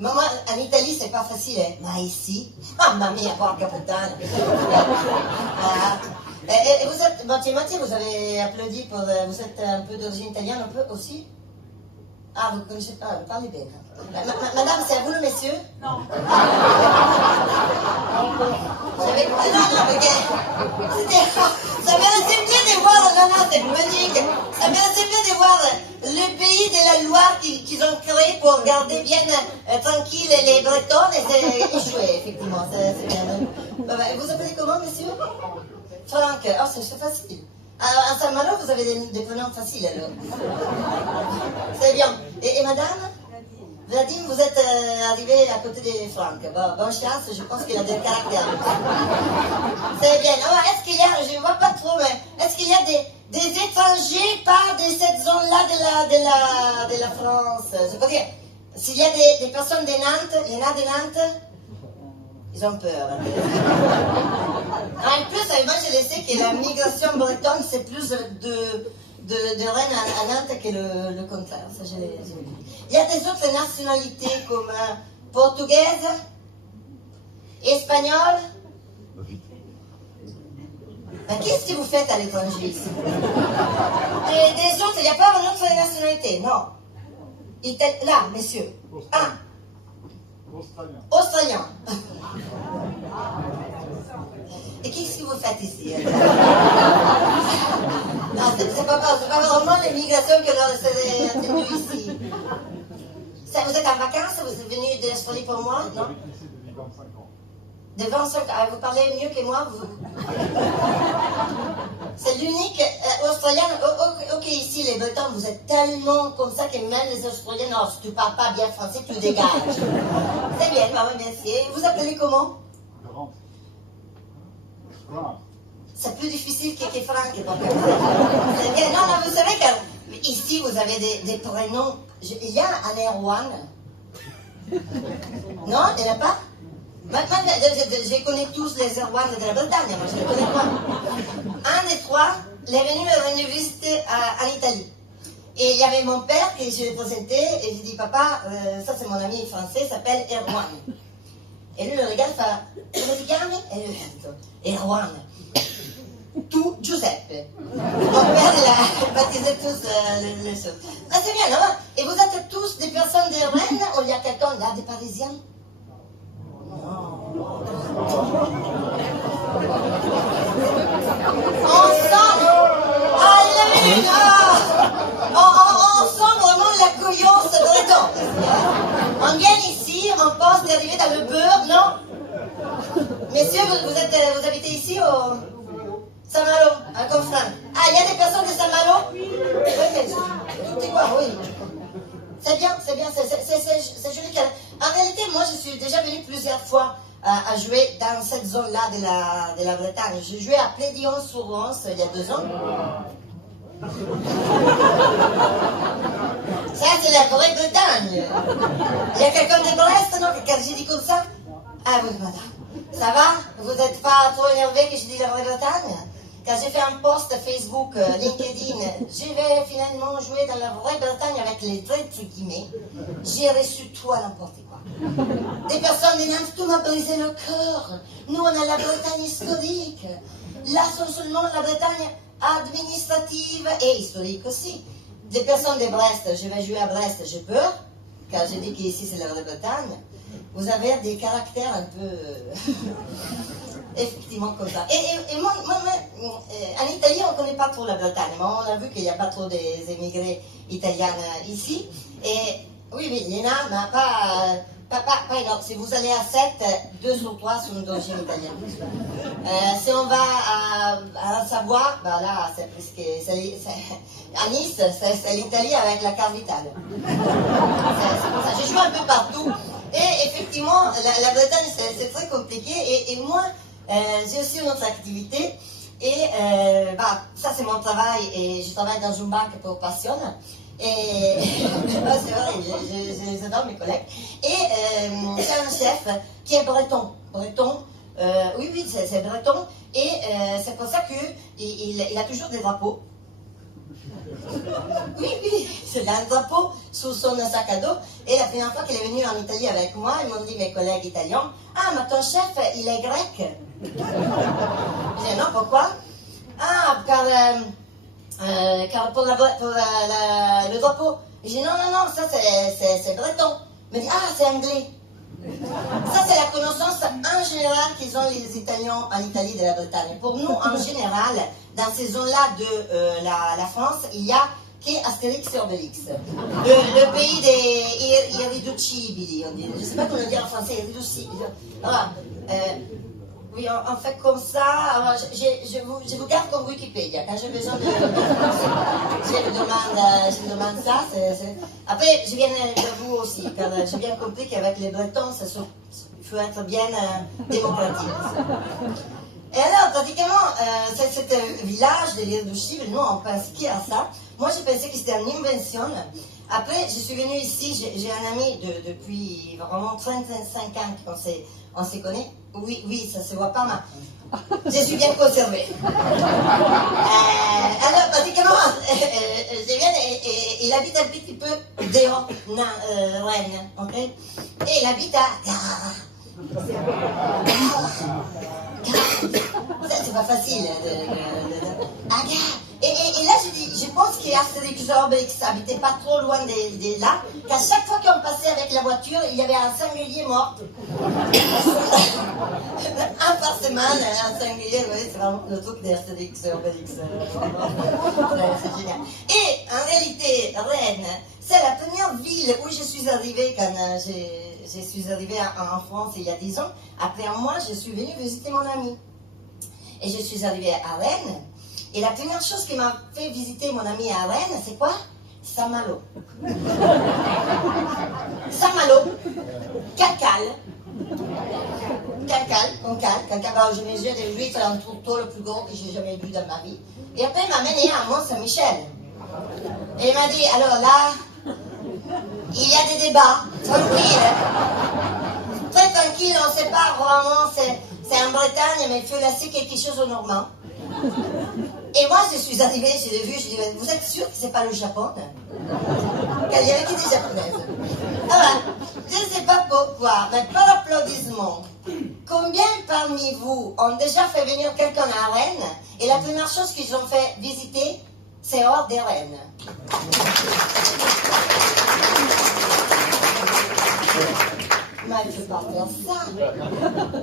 Moi, en Italie, c'est pas facile, hein. Mais ici, mamma mia, porca puttana. Et vous êtes, Mathieu, vous avez applaudi pour, vous êtes un peu d'origine italienne, un peu aussi? Ah, vous connaissez pas, vous parlez bien. Madame, c'est à vous le monsieur? Non. Non, perché ça m'est assez bien de voir, non, c'est magnifique. Ça m'est assez bien de voir le pays de la Loire qu'ils ont créé pour garder bien tranquille les Bretons et c'est échoué, effectivement. C'est bien. Vous appelez comment, monsieur? Franck. Oh, c'est facile. Alors, à Saint-Malo, vous avez des prénoms faciles, alors. C'est bien. Et madame? Vladimir, vous êtes arrivé à côté de Franck. Bonne chance, je pense qu'il a des caractères. C'est bien. Alors, est-ce qu'il y a, je ne vois pas trop, mais est-ce qu'il y a des étrangers pas de cette zone-là de la France? Je veux dire, s'il y a des personnes de Nantes, il y en a de Nantes, ils ont peur. En plus, moi je le sais que la migration bretonne, c'est plus de Rennes à Nantes que le contraire. Ça, je l'ai vu. Il y a des autres nationalités comme portugaise, espagnole. Ben, qu'est-ce que vous faites à l'étranger ici? Des autres, il n'y a pas une autre nationalité, non. Là, messieurs. Ah. Australien. Et qu'est-ce que vous faites ici? Non, c'est pas vraiment l'immigration que l'on s'est attendu ici. Vous êtes en vacances? Vous êtes venu de l'Australie pour moi? Non? Depuis 25 ans. De 25 ans. Vous parlez mieux que moi? C'est l'unique Australien. Ok, ici, les Bretons, vous êtes tellement comme ça que même les Australiens, non, si tu parles pas bien français, tu dégages. C'est bien, maman, merci. Vous appelez comment? Franck. C'est plus difficile que Franck. C'est bien. Non, vous savez qu'ici, vous avez des prénoms. Il y a un Erwan. Non, il n'y en a pas? Je connais tous les Erwan de la Bretagne, moi je ne les connais pas. Un des trois, il est venu à l'université en Italie. Et il y avait mon père que je lui ai présenté et je lui ai dit, papa, ça c'est mon ami français, il s'appelle Erwan. Et lui le regarde et fait, come ti chiami? Et lui dit, Erwan. Tu, Giuseppe. Mon père, il a baptisé tous les choses. Ah, c'est bien, non? Et vous êtes tous des personnes de Rennes ou il y a quelqu'un là, des Parisiens? Ensemble! Ah, il a vu! On sent vraiment la couillance breton. On vient ici, on pense d'arriver dans le beurre, non? Messieurs, vous habitez ici au Saint-Malo, à Conflans. Ah, il y a des personnes de Saint-Malo? Oui, tu vois, oui. C'est bien, c'est joli. En réalité, moi, je suis déjà venue plusieurs fois à jouer dans cette zone-là de la Bretagne. J'ai joué à Plédion-sur-Rance il y a 2 ans. Ça, c'est la Grande-Bretagne. Il y a quelqu'un de Brest, non? Car j'ai dit comme ça? Ah oui, madame. Ça va? Vous n'êtes pas trop énervé que je dis la Grande-Bretagne? Quand j'ai fait un post Facebook, LinkedIn, je vais finalement jouer dans la vraie Bretagne avec les traits guillemets, j'ai reçu tout à n'importe quoi. Des personnes de Nantes, tout m'a brisé le cœur. Nous, on a la Bretagne historique. Là, c'est seulement la Bretagne administrative et historique aussi. Des personnes de Brest, je vais jouer à Brest, j'ai peur, car j'ai dit qu'ici c'est la vraie Bretagne. Vous avez des caractères un peu... effectivement comme ça. Et moi, en Italie, on ne connaît pas trop la Bretagne, mais on a vu qu'il n'y a pas trop d'émigrés italiens ici. Et oui, il y en a, mais pas énorme. Si vous allez à 7, 2 sur 3 sont d'origine italienne. Si on va à Savoie, bah là, c'est presque... à Nice, c'est l'Italie avec la carte vitale. C'est comme ça. J'ai joué un peu partout. Et effectivement, la Bretagne, c'est très compliqué. Et moi, j'ai aussi une autre activité. Et ça, c'est mon travail. Et je travaille dans une banque pour passion. Et c'est vrai, j'adore mes collègues. Et c'est un chef qui est breton. Oui, c'est breton. Et c'est pour ça qu'il a toujours des drapeaux. Oui, oui, il a un drapeau sous son sac à dos. Et la première fois qu'elle est venue en Italie avec moi, ils m'ont dit, mes collègues italiens, ah, mais ton chef, il est grec. J'ai dit, non, pourquoi? Ah, car pour le drapeau. J'ai dit, non, non, non, ça c'est breton. Il m'a dit, ah, c'est anglais. Ça, c'est la connaissance en général qu'ils ont les Italiens en Italie de la Bretagne. Pour nous, en général, dans ces zones-là de la France, il y a qu'Astérix et Obélix. Le pays des irriducibili, on dit. Je ne sais pas comment le dire en français, irriducibili. Voilà. Oui, on fait comme ça. Alors, je vous garde comme Wikipédia. Quand j'ai besoin de... je demande ça. Après, je viens de vous aussi, car j'ai bien compris qu'avec les Bretons, il faut être bien démocratique. Et alors, pratiquement, c'est village de l'Irréductible, nous, on pense qu'à ça. Moi, je pensais que c'était une invention. Après, je suis venue ici, j'ai un ami depuis vraiment 35 ans qu'on se connaît. Oui, oui, ça se voit pas mal. Je suis bien conservée. Alors, pratiquement, je viens et il habite un petit peu dehors, Rennes, ok? Et il habite à Gare. C'est pas facile. À Gare. Et là, je pense qu'Astérix et Obélix n'habitaient pas trop loin de là, qu'à chaque fois qu'on passait avec la voiture, il y avait un singulier mort. Un par semaine, un singulier, c'est vraiment le truc d'Astérix et Obélix. C'est génial. Et en réalité, Rennes, c'est la première ville où je suis arrivée quand je suis arrivée en France il y a 10 ans. Après un mois, je suis venue visiter mon ami. Et je suis arrivée à Rennes. Et la première chose qui m'a fait visiter mon ami à Rennes, c'est quoi? Saint-Malo. Saint-Malo, Cancale. Je mesurais des huîtres un tourteau le plus gros que j'ai jamais vu dans ma vie. Et après, il m'a amené à Mont-Saint-Michel. Et il m'a dit, alors là, il y a des débats, tranquille. Très tranquille, on ne sait pas vraiment, c'est en Bretagne, mais il faut laisser quelque chose au Normand. Et moi, je suis arrivée, je l'ai vu, je dis, vous êtes sûr que c'est pas le Japon? Car il y avait que des Japonaises. Alors, je ne sais pas pourquoi, mais par applaudissement, combien parmi vous ont déjà fait venir quelqu'un à Rennes et la première chose qu'ils ont fait visiter, c'est hors des Rennes? Mais il ne faut pas faire ça.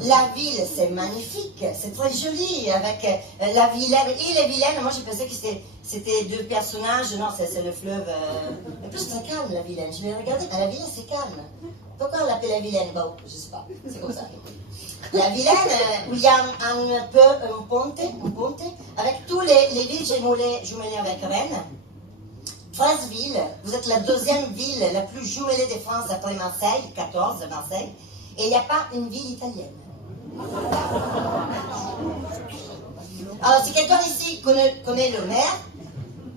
La ville, c'est magnifique, c'est très joli, avec la Vilaine. Et les Vilaines, moi je pensais que c'était deux personnages, non, c'est le fleuve. En plus, c'est calme la Vilaine. Je vais regarder, la Vilaine, c'est calme. Pourquoi on l'appelle la Vilaine? Bon, je ne sais pas, c'est comme ça. La Vilaine, où il y a un ponte, avec tous les villes jumelées avec Rennes. 13 villes, vous êtes la deuxième ville la plus jumelée de France après Marseille, 14 Marseille, et il n'y a pas une ville italienne. Alors, si quelqu'un ici connaît le maire,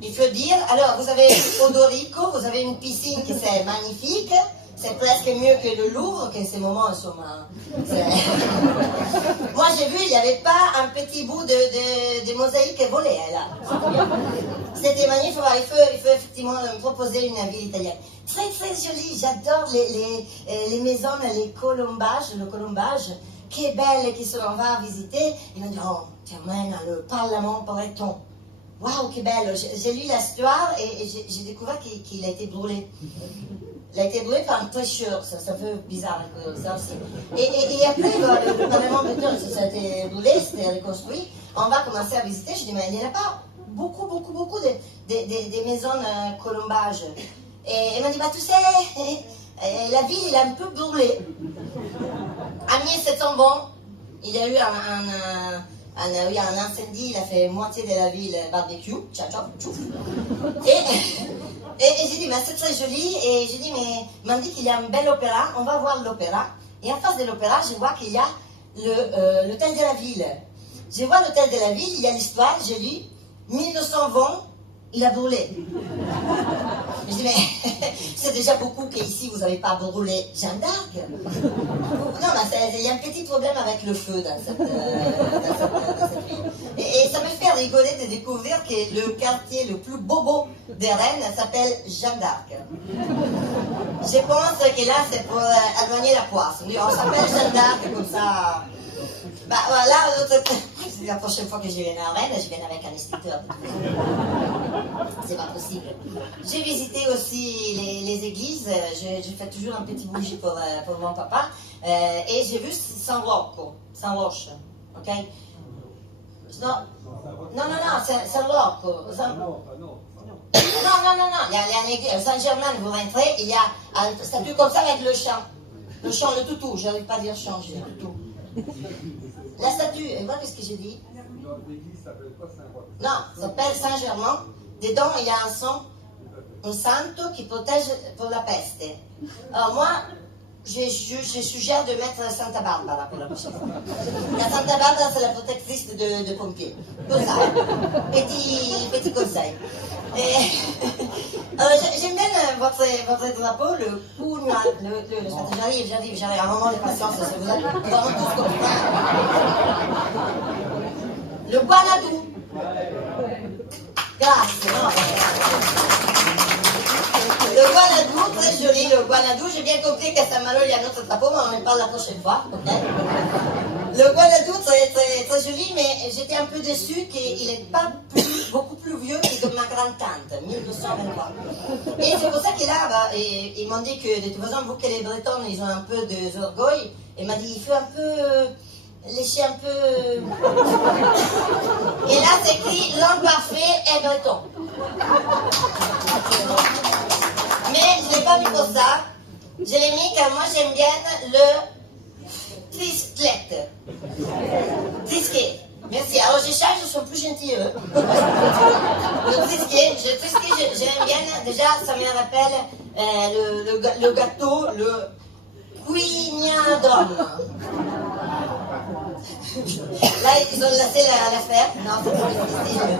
il faut dire, alors vous avez Odorico, vous avez une piscine qui c'est magnifique, c'est presque mieux que le Louvre, que ces moments sont... Moi j'ai vu, il n'y avait pas un petit bout de mosaïque volée là. C'était magnifique, il faut effectivement me proposer une ville italienne. Très très jolie, j'adore les maisons, le colombage, qui est belle, qui on va visiter. Ils m'ont dit, oh, tu emmènes le Parlement breton. Waouh, que belle! J'ai lu l'histoire et j'ai découvert qu'il a été brûlé. Il a été brûlé par un pêcheur, ça fait bizarre ça aussi. Et après, le Parlement breton, ça a été brûlé, c'était reconstruit. On va commencer à visiter. Je dis, mais il n'y en a pas beaucoup de maisons colombage. Et il m'a dit, bah tu sais, la ville, il a un peu brûlé. En 1720, il y a eu un incendie, il a fait moitié de la ville barbecue. Et j'ai dit, mais c'est très joli. Et j'ai dit, mais il m'a dit qu'il y a un bel opéra, on va voir l'opéra. Et en face de l'opéra, je vois qu'il y a l'hôtel de la ville. Je vois l'hôtel de la ville, il y a l'histoire, j'ai lu, 1920, il a brûlé. Je dis, mais c'est déjà beaucoup qu'ici, vous n'avez pas brûlé Jeanne d'Arc. Non, mais il y a un petit problème avec le feu dans cette ville. Et ça me fait rigoler de découvrir que le quartier le plus bobo de Rennes s'appelle Jeanne d'Arc. Je pense que là, c'est pour éloigner la poisse. On s'appelle Jeanne d'Arc, comme ça... Bah voilà, la prochaine fois que je viens à Rennes, je viens avec un instructeur. C'est pas possible. J'ai visité aussi les églises, je fais toujours un petit bougie pour mon papa, et j'ai vu San Roche, ok? Non, San Rocco. Non, il y a une église, Saint-Germain, vous rentrez, il y a un statut comme ça avec le chant, le toutou, j'arrive pas à dire chant, je dis toutou. La statue, et voilà ce que j'ai dit. L'église s'appelle pas Saint-Roch. Non, ça s'appelle Saint-Germain. Dedans, il y a un santo qui protège pour la peste. Alors moi, je suggère de mettre Santa Barbara pour la prochaine fois. La Santa Barbara, c'est la protectrice de pompiers. Comme ça, petit conseil. J'aime bien votre drapeau, le Pugna, j'arrive, un moment de patience, vous allez vraiment tous comprendre. Le Guanadu. Grazie, no? Le Guanadu, très joli, le Guanadu, j'ai bien compris qu'à Saint-Malo, il y a un autre drapeau, mais on en parle la prochaine fois, ok? Le Guanadu, très joli, mais j'étais un peu déçue qu'il n'est pas beaucoup plus vieux que ma grand-tante, 1923. Et c'est pour ça que là, bah, ils m'ont dit que de toute façon, vous que les Bretons, ils ont un peu d'orgueil, et m'a dit, il faut un peu lécher un peu. Et là, c'est écrit l'homme parfait est breton. Mais je ne l'ai pas mis pour ça. Je l'ai mis car moi j'aime bien le trisquet. Trisquet. Merci. Alors je change, ils sont plus gentils eux. Le trisquet, j'aime bien. Déjà, ça me rappelle le gâteau, le quignadone. Là, ils ont laissé l'affaire. Non, c'est pas difficile.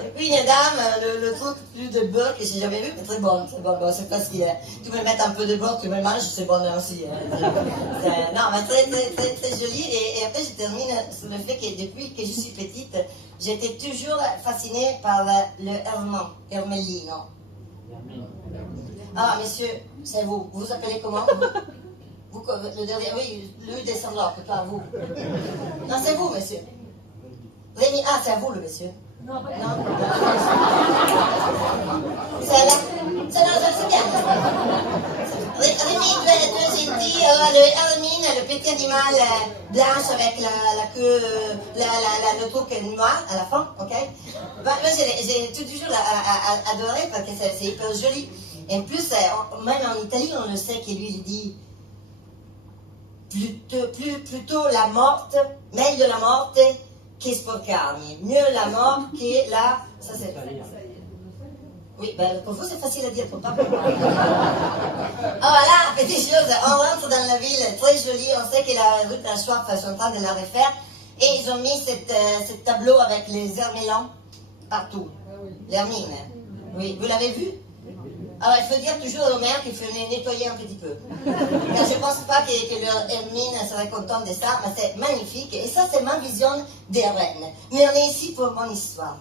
Et puis, une dame, le truc plus de beurre que j'ai jamais vu, mais très bon. Bon, c'est facile. Tu peux mettre un peu de beurre, tu me manges, c'est bon aussi. Non, mais très joli. Et après, je termine sur le fait que depuis que je suis petite, j'étais toujours fascinée par le Ermellino. Ah, monsieur, c'est vous. Vous vous appelez comment? Vous, le dernier, oui, lui descendant, pas vous. Non, c'est vous, monsieur. Rémi, ah, c'est à vous, le monsieur. Non. C'est là. C'est bien. Rémi, tu es gentil. Le Hermine, le petit animal blanche avec la queue, le truc noir à la fin, ok? Moi, j'ai toujours adoré parce que c'est hyper joli. Et en plus, même en Italie, on le sait que lui, il dit plutôt la morte, meglio la morte che sporcarmi. Mieux la mort que la... Ça, c'est... Oui, ben, pour vous, c'est facile à dire, pour pas pour moi. Oh, voilà, petite chose, on rentre dans la ville, très jolie, on sait que la rue de la Soif sont en train de la refaire, et ils ont mis ce tableau avec les hermélans partout. L'hermine. Oui, vous l'avez vu? Alors, il faut dire toujours au maire qu'il faut nettoyer un petit peu. Car je ne pense pas que le Hermine serait content de ça, mais c'est magnifique. Et ça, c'est ma vision des Rennes. Mais on est ici pour mon histoire.